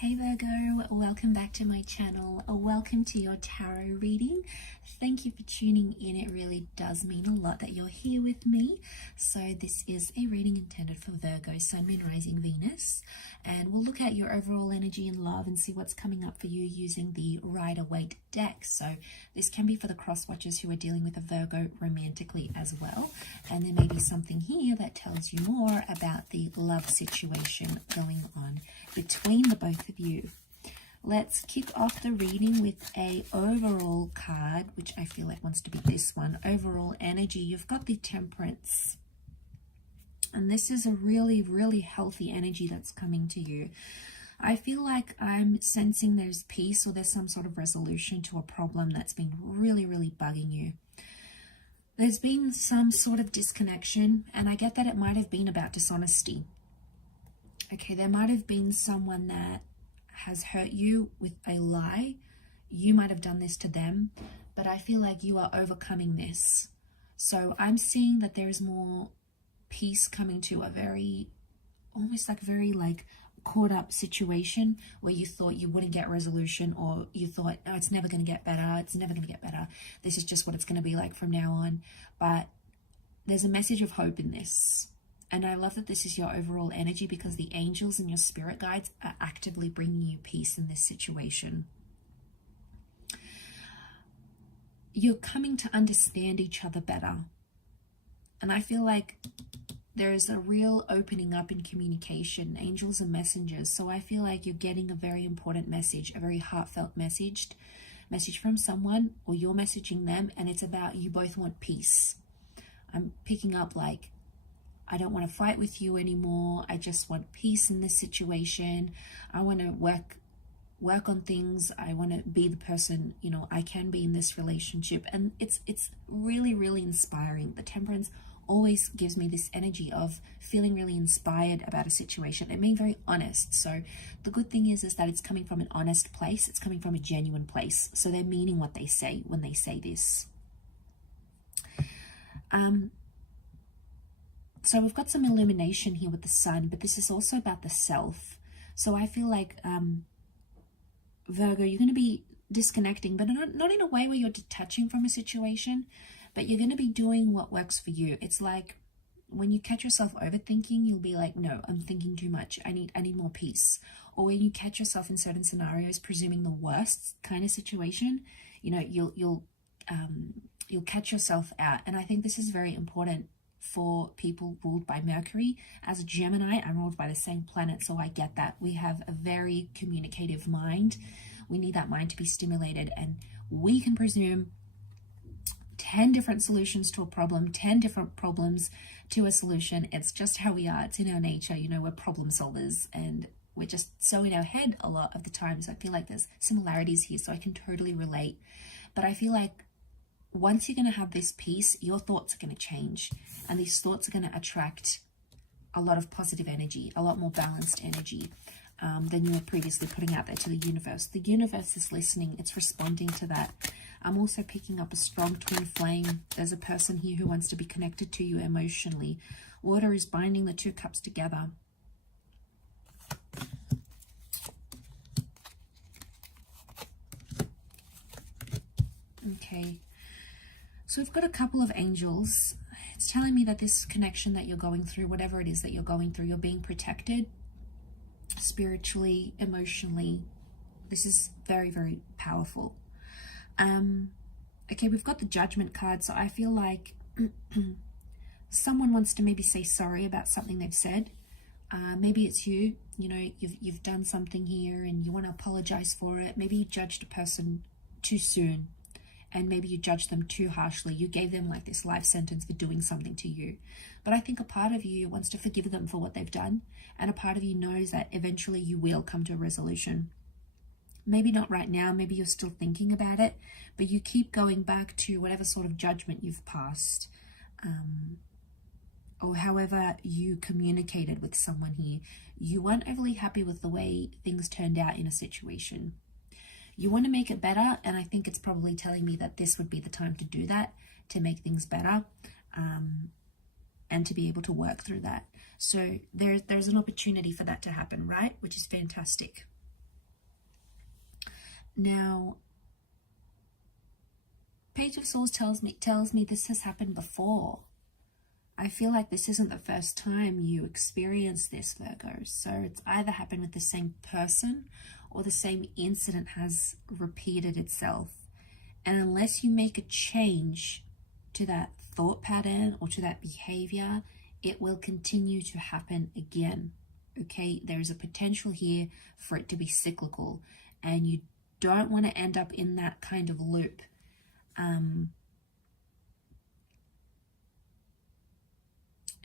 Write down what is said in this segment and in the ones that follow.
Hey Virgo, welcome back to my channel. Welcome to your tarot reading. Thank you for tuning in. It really does mean a lot that you're here with me. So this is a reading intended for Virgo, Sun, Moon, Rising, Venus. And we'll look at your overall energy and love and see what's coming up for you using the Rider-Waite deck. So this can be for the cross-watchers who are dealing with a Virgo romantically as well. And there may be something here that tells you more about the love situation going on between the both of you. Let's kick off the reading with a overall card, which I feel like wants to be this one. Overall energy. You've got the Temperance. And this is a really, really healthy energy that's coming to you. I feel like I'm sensing there's peace or there's some sort of resolution to a problem that's been really, really bugging you. There's been some sort of disconnection, and I get that it might have been about dishonesty. Okay, there might have been someone that has hurt you with a lie. You might have done this to them, but I feel like you are overcoming this. So I'm seeing that there is more peace coming to a very, almost like very like caught up situation where you thought you wouldn't get resolution, or you thought, oh, it's never going to get better. It's never going to get better. This is just what it's going to be like from now on. But there's a message of hope in this. And I love that this is your overall energy because the angels and your spirit guides are actively bringing you peace in this situation. You're coming to understand each other better. And I feel like there is a real opening up in communication, angels and messengers. So I feel like you're getting a very important message, a very heartfelt message from someone, or you're messaging them, and it's about you both want peace. I'm picking up like, I don't want to fight with you anymore. I just want peace in this situation. I want to work on things. I want to be the person, you know, I can be in this relationship. And it's really, really inspiring. The Temperance always gives me this energy of feeling really inspired about a situation and being very honest. So the good thing is that it's coming from an honest place. It's coming from a genuine place. So they're meaning what they say when they say this. So we've got some illumination here with the Sun, but this is also about the self. So I feel like, Virgo, you're going to be disconnecting, but not in a way where you're detaching from a situation, but you're going to be doing what works for you. It's like when you catch yourself overthinking, you'll be like, no, I'm thinking too much. I need more peace. Or when you catch yourself in certain scenarios, presuming the worst kind of situation, you know, you'll catch yourself out. And I think this is very important for people ruled by Mercury. As a Gemini, I'm ruled by the same planet, so I get that. We have a very communicative mind. We need that mind to be stimulated, and we can presume 10 different solutions to a problem, 10 different problems to a solution. It's just how we are. It's in our nature. You know, we're problem solvers, and we're just so in our head a lot of the times. I feel like there's similarities here, so I can totally relate. But I feel like once you're going to have this peace, your thoughts are going to change, and these thoughts are going to attract a lot of positive energy, a lot more balanced energy than you were previously putting out there to the universe. The universe is listening. It's responding to that. I'm also picking up a strong twin flame. There's a person here who wants to be connected to you emotionally. Water is binding the two cups together. Okay. So we've got a couple of angels. It's telling me that this connection that you're going through, whatever it is that you're going through, you're being protected spiritually, emotionally. This is very, very powerful. Okay, we've got the Judgment card. So I feel like someone wants to maybe say sorry about something they've said. Maybe it's you. You know, you've done something here and you want to apologize for it. Maybe you judged a person too soon. And maybe you judged them too harshly. You gave them like this life sentence for doing something to you. But I think a part of you wants to forgive them for what they've done. And a part of you knows that eventually you will come to a resolution. Maybe not right now. Maybe you're still thinking about it. But you keep going back to whatever sort of judgment you've passed. Or however you communicated with someone here. You weren't overly happy with the way things turned out in a situation. You want to make it better, and I think it's probably telling me that this would be the time to do that, to make things better, and to be able to work through that. So there's an opportunity for that to happen, right? Which is fantastic. Now, Page of Swords tells me this has happened before. I feel like this isn't the first time you experience this, Virgo. So it's either happened with the same person or the same incident has repeated itself. And unless you make a change to that thought pattern or to that behavior, it will continue to happen again. Okay, there is a potential here for it to be cyclical, and you don't want to end up in that kind of loop.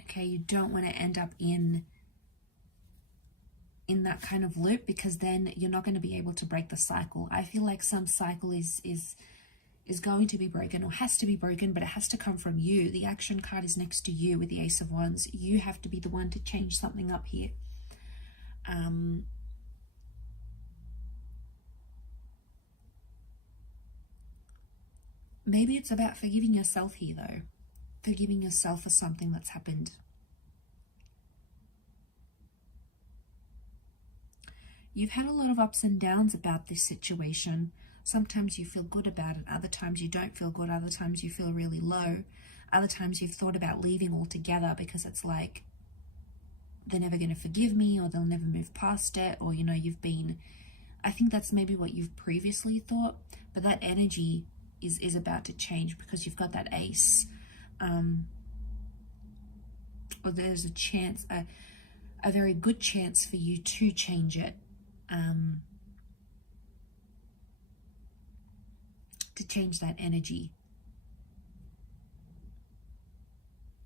Okay, you don't want to end up in that kind of loop, because then you're not going to be able to break the cycle. I feel like some cycle is going to be broken, or has to be broken, but it has to come from you. The action card is next to you with the Ace of Wands. You have to be the one to change something up here. Maybe it's about forgiving yourself here, though. Forgiving yourself for something that's happened. You've had a lot of ups and downs about this situation. Sometimes you feel good about it. Other times you don't feel good. Other times you feel really low. Other times you've thought about leaving altogether because it's like they're never going to forgive me, or they'll never move past it, or, you know, I think that's maybe what you've previously thought, but that energy is about to change because you've got that ace. Or there's a chance, a very good chance for you to change it. To change that energy.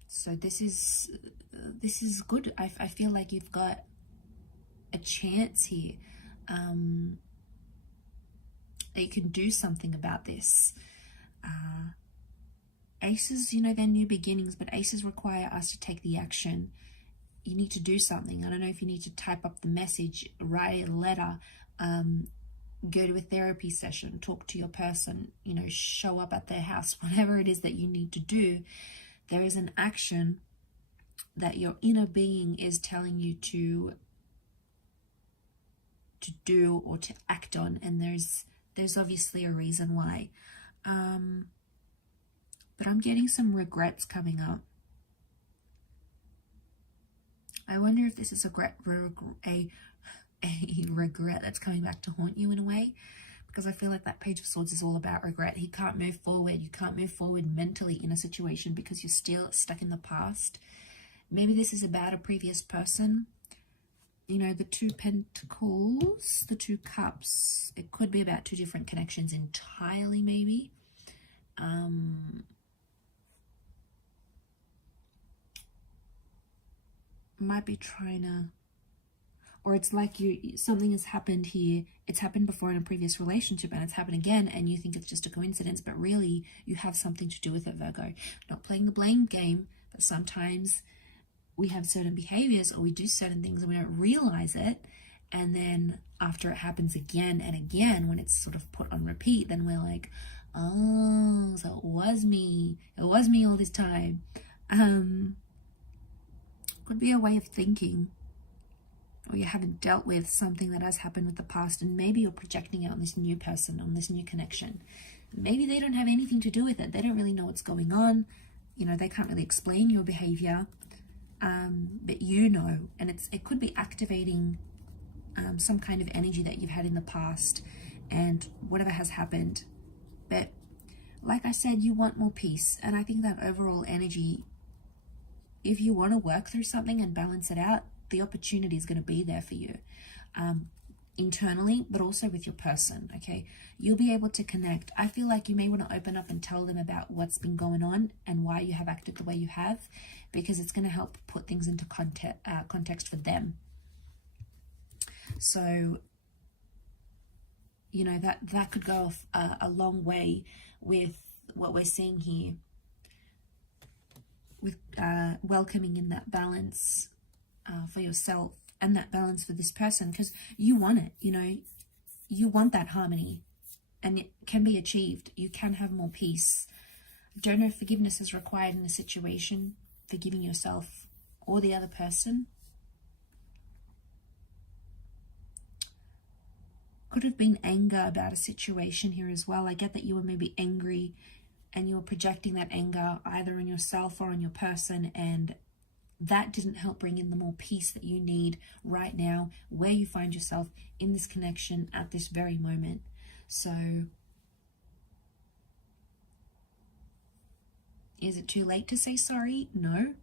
So this is good. I feel like you've got a chance here. That you can do something about this. Aces, you know, they're new beginnings, but aces require us to take the action. You need to do something. I don't know if you need to type up the message, write a letter, go to a therapy session, talk to your person, you know, show up at their house, whatever it is that you need to do. There is an action that your inner being is telling you to do or to act on, and there's obviously a reason why. But I'm getting some regrets coming up. I wonder if this is a regret that's coming back to haunt you in a way, because I feel like that Page of Swords is all about regret. You can't move forward. You can't move forward mentally in a situation because you're still stuck in the past. Maybe this is about a previous person. You know, the Two Pentacles, the Two Cups. It could be about two different connections entirely, maybe. Might be trying to, or it's like something has happened here. It's happened before in a previous relationship, and it's happened again, and you think it's just a coincidence, but really you have something to do with it, Virgo. Not playing the blame game, but sometimes we have certain behaviors, or we do certain things and we don't realize it, and then after it happens again and again, when it's sort of put on repeat, then we're like, oh, so it was me all this time. Could be a way of thinking, or you haven't dealt with something that has happened with the past, and maybe you're projecting it on this new person, on this new connection. Maybe they don't have anything to do with it. They don't really know what's going on. You know, they can't really explain your behavior, but you know, and it could be activating some kind of energy that you've had in the past, and whatever has happened. But like I said, you want more peace, and I think that overall energy, if you want to work through something and balance it out, the opportunity is going to be there for you, internally, but also with your person. Okay, you'll be able to connect. I feel like you may want to open up and tell them about what's been going on and why you have acted the way you have, because it's going to help put things into context for them. So, you know, that could go a long way with what we're seeing here, with welcoming in that balance for yourself, and that balance for this person, because you want it. You know, you want that harmony, and it can be achieved. You can have more peace. Don't know if forgiveness is required in a situation, forgiving yourself or the other person. could have been anger about a situation here as well. I get that you were maybe angry and you were projecting that anger either on yourself or on your person, and that didn't help bring in the more peace that you need right now where you find yourself in this connection at this very moment. So is it too late to say sorry? No.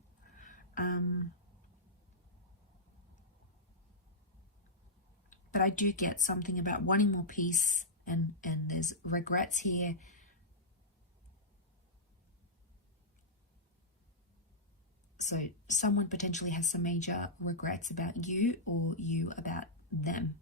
But I do get something about wanting more peace, and there's regrets here. So someone potentially has some major regrets about you, or you about them.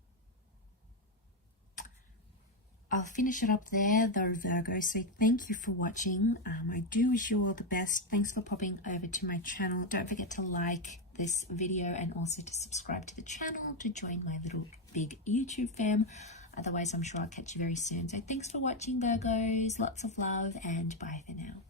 I'll finish it up there though, Virgo. So thank you for watching. I do wish you all the best. Thanks for popping over to my channel. Don't forget to like this video and also to subscribe to the channel to join my little big YouTube fam. Otherwise, I'm sure I'll catch you very soon. So thanks for watching, Virgos. Lots of love and bye for now.